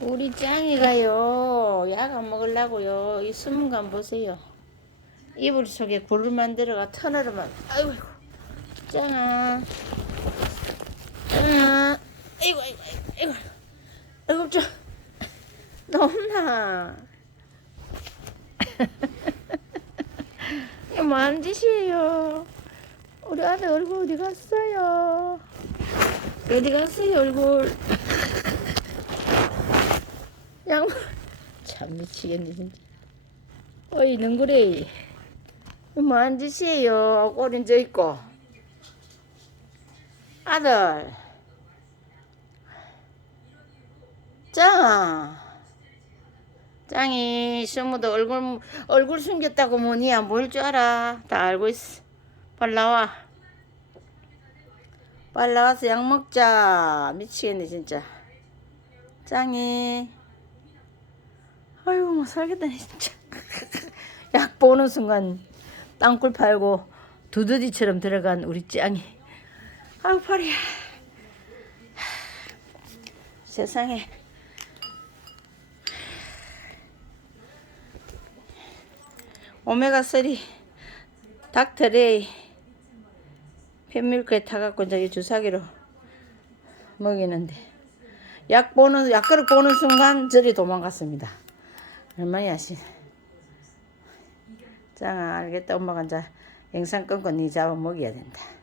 우리 짱이가요 약 안 먹으려고요. 이 숨은 감 보세요. 이불 속에 굴을 만들어가 터널만. 아이고 아이고. 짱아. 짱아. 아이고 아이고 아이고 아이고. 좀. 너무나. 이게 뭐하는 짓이에요? 우리 아들 얼굴 어디 갔어요? 어디 갔어요 얼굴 양말 참 미치겠네 진짜. 어이 능그레 이거 뭐하는 짓이에요 꼬린 저 있고. 아들. 짱 짱이 스무도 얼굴 얼굴 숨겼다고 뭐니야 뭘 줄 알아? 다 알고 있어. 빨리 나와. 빨리 나와서 약 먹자. 미치겠네 진짜. 짱이 아이고 못 살겠다 진짜. 약 보는 순간 땅굴 팔고 두더지처럼 들어간 우리 짱이. 아우 팔이야. 세상에. 오메가3 닥터레이 펜밀크에 타갖고 이제 이 주사기로 먹이는데. 약 보는 약그릇 보는 순간 저리 도망갔습니다. 얼마나 야신. 짱아 알겠다 엄마가 이제 영상 끊고 니 잡아 먹여야 된다.